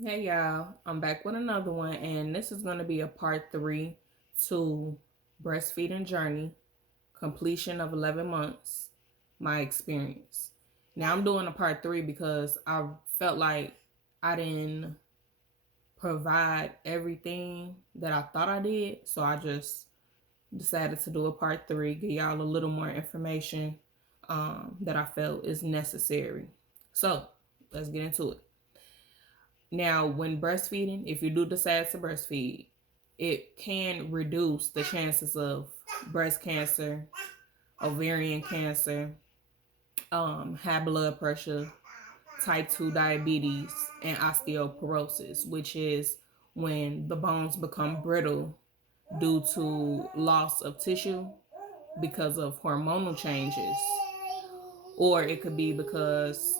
Hey y'all, I'm back with another one, and this is going to be a part 3 to breastfeeding journey, completion of 11 months, my experience. Now I'm doing a part 3 because I felt like I didn't provide everything that I thought I did, so I just decided to do a part 3, give y'all a little more information that I felt is necessary. So let's get into it. Now, when breastfeeding, if you do decide to breastfeed, it can reduce the chances of breast cancer, ovarian cancer, high blood pressure, type 2 diabetes, and osteoporosis, which is when the bones become brittle due to loss of tissue because of hormonal changes, or it could be because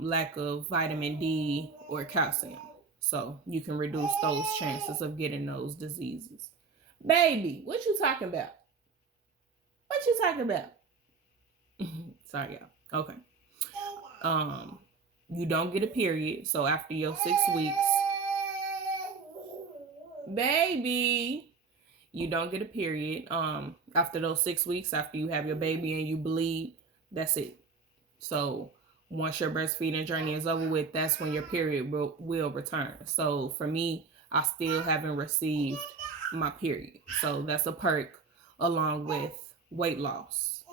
lack of vitamin D or calcium. So you can reduce those chances of getting those diseases. Baby, what you talking about? What you talking about? Sorry, y'all. Okay. Um, you don't get a period, so after your 6 weeks, baby, you don't get a period. After those 6 weeks, after you have your baby and you bleed, that's it. So once your breastfeeding journey is over with, that's when your period will return. So for me, I still haven't received my period. So that's a perk along with weight loss.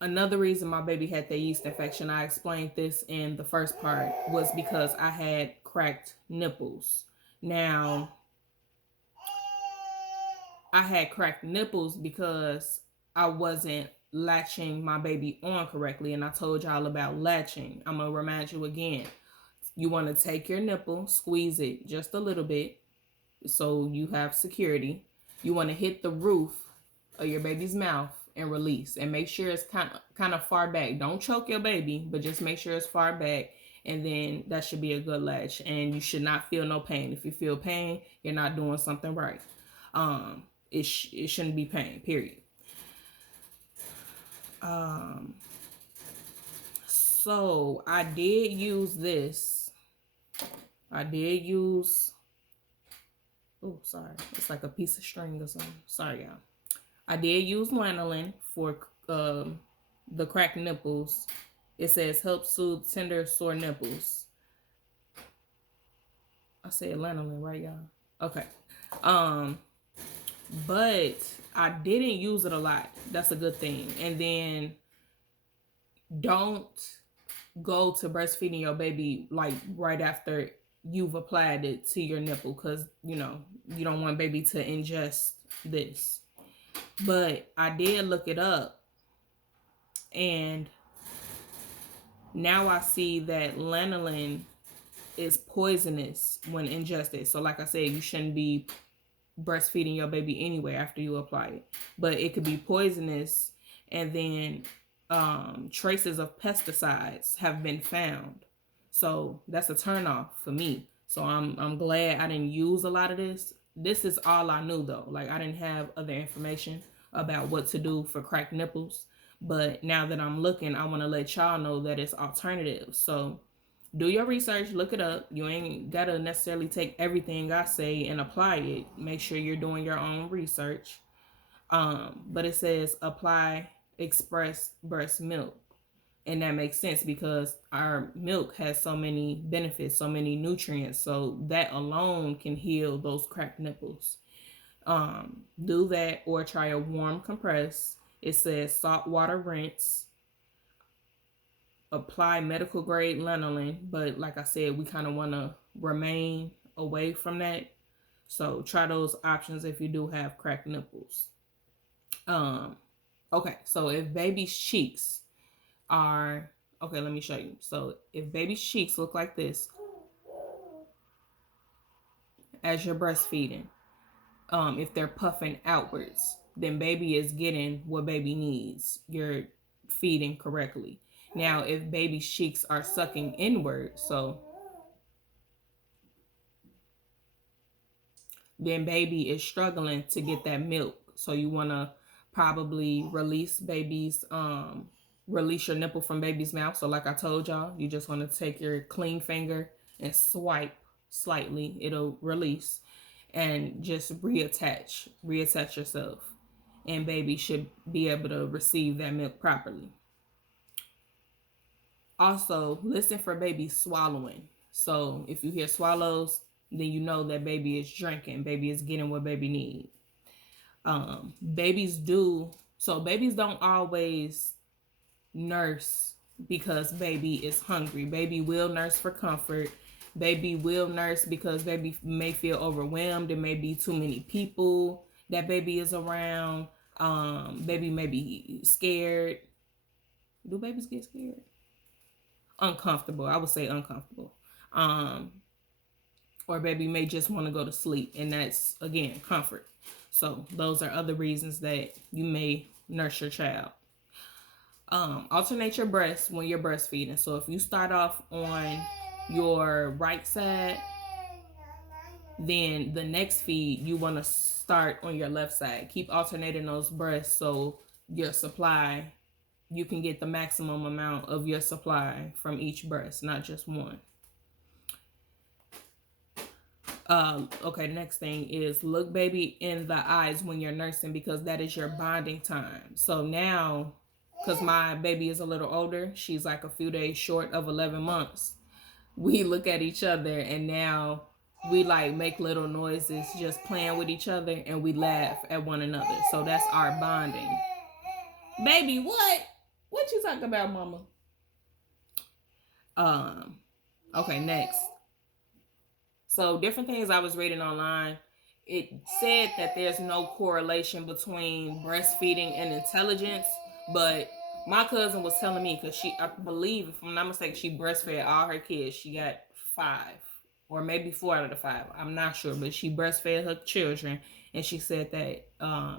Another reason my baby had the yeast infection, I explained this in the first part, was because I had cracked nipples. Now, I had cracked nipples because I wasn't latching my baby on correctly, and I told y'all about latching. I'm gonna remind you again. You want to take your nipple, squeeze it just a little bit so you have security. You want to hit the roof of your baby's mouth and release, and make sure it's kind of far back. Don't choke your baby, but just make sure it's far back, and then that should be a good latch. And you should not feel no pain. If you feel pain, you're not doing something right. It shouldn't be pain, period. Um, so I did use this. I did use, oh, sorry. It's like a piece of string or something. Sorry, y'all. I did use lanolin for the cracked nipples. It says help soothe tender sore nipples. I said lanolin, right, y'all? Okay. Um, but I didn't use it a lot. That's a good thing. And then don't go to breastfeeding your baby like right after you've applied it to your nipple, because you don't want baby to ingest this. But I did look it up, and now I see that lanolin is poisonous when ingested. So like I said, you shouldn't be breastfeeding your baby anyway after you apply it, but it could be poisonous. And then traces of pesticides have been found, so that's a turnoff for me. So I'm glad I didn't use a lot of this. This is all I knew though. Like, I didn't have other information about what to do for cracked nipples, but now that I'm looking, I want to let y'all know that it's alternatives. So do your research, look it up. You ain't gotta necessarily take everything I say and apply it. Make sure you're doing your own research. But it says apply express breast milk. And that makes sense because our milk has so many benefits, so many nutrients. So that alone can heal those cracked nipples. Do that, or try a warm compress. It says salt water rinse. Apply medical grade lanolin, but like I said, we kind of want to remain away from that. So try those options if you do have cracked nipples. Okay, so if baby's cheeks are, okay, let me show you. So if baby's cheeks look like this as you're breastfeeding, if they're puffing outwards, then baby is getting what baby needs. You're feeding correctly. Now, if baby's cheeks are sucking inward, so then baby is struggling to get that milk. So you want to probably release baby's release your nipple from baby's mouth. So like I told y'all, you just want to take your clean finger and swipe slightly. It'll release and just reattach yourself. And baby should be able to receive that milk properly. Also, listen for baby swallowing. So if you hear swallows, then you know that baby is drinking. Baby is getting what baby needs. Babies don't always nurse because baby is hungry. Baby will nurse for comfort. Baby will nurse because baby may feel overwhelmed. There may be too many people that baby is around. Baby may be scared. Do babies get scared? Uncomfortable. I would say uncomfortable. Or baby may just want to go to sleep, and that's again comfort. So those are other reasons that you may nurse your child. Alternate your breasts when you're breastfeeding. So if you start off on your right side, then the next feed you want to start on your left side. Keep alternating those breasts so your supply, you can get the maximum amount of your supply from each breast, not just one. Okay, next thing is look baby in the eyes when you're nursing, because that is your bonding time. So now, because my baby is a little older, she's like a few days short of 11 months, we look at each other and now we like make little noises just playing with each other, and we laugh at one another. So that's our bonding. Baby, what you talking about, mama? Okay, next. So different things I was reading online, it said that there's no correlation between breastfeeding and intelligence, but my cousin was telling me, because I believe, if I'm not mistaken, she breastfed all her kids. She got 5 or maybe 4 out of the 5. I'm not sure, but she breastfed her children, and she said that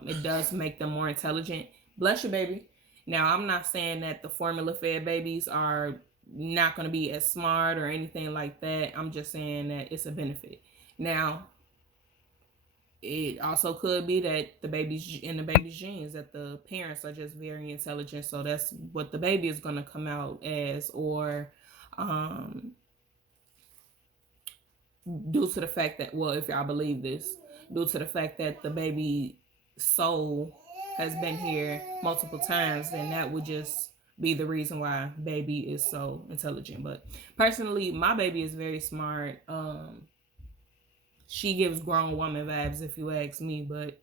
it does make them more intelligent. Bless you, baby. Now, I'm not saying that the formula-fed babies are not going to be as smart or anything like that. I'm just saying that it's a benefit. Now, it also could be that the baby's genes, that the parents are just very intelligent, so that's what the baby is going to come out as, or due to the fact that, well, if y'all believe this, due to the fact that the baby soul has been here multiple times, then that would just be the reason why baby is so intelligent. But personally, my baby is very smart. She gives grown woman vibes, if you ask me, but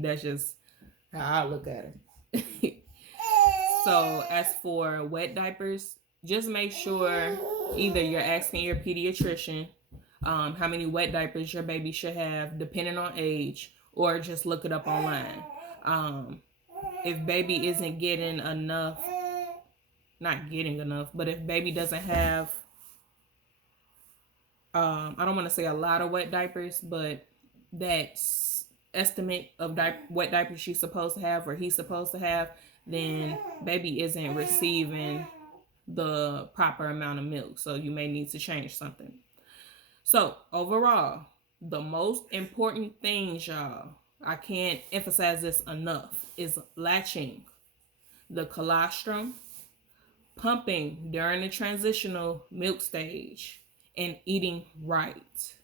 that's just how I look at her. So as for wet diapers, just make sure either you're asking your pediatrician how many wet diapers your baby should have, depending on age, or just look it up online. If baby isn't getting enough, not getting enough, but if baby doesn't have, I don't want to say a lot of wet diapers, but that estimate of wet diapers she's supposed to have or he's supposed to have, then baby isn't receiving the proper amount of milk. So you may need to change something. So overall, the most important things, y'all, I can't emphasize this enough, is latching, the colostrum, pumping during the transitional milk stage, and eating right.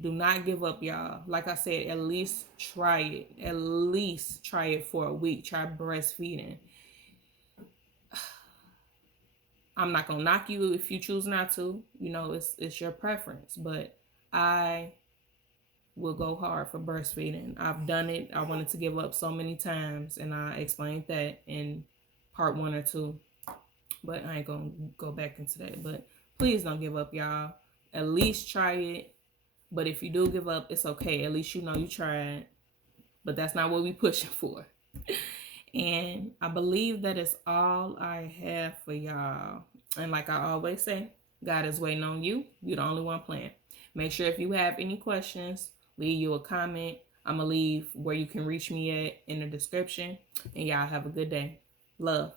Do not give up, y'all. Like I said, at least try it. At least try it for a week. Try breastfeeding. I'm not going to knock you if you choose not to. You know, it's your preference. But I will go hard for breastfeeding. I've done it. I wanted to give up so many times, and I explained that in part 1 or 2. But I ain't going to go back into that. But please don't give up, y'all. At least try it. But if you do give up, it's okay. At least you know you tried. But that's not what we pushing for. And I believe that is all I have for y'all. And like I always say, God is waiting on you. You're the only one playing. Make sure if you have any questions, leave you a comment. I'm going to leave where you can reach me at in the description. And y'all have a good day. Love.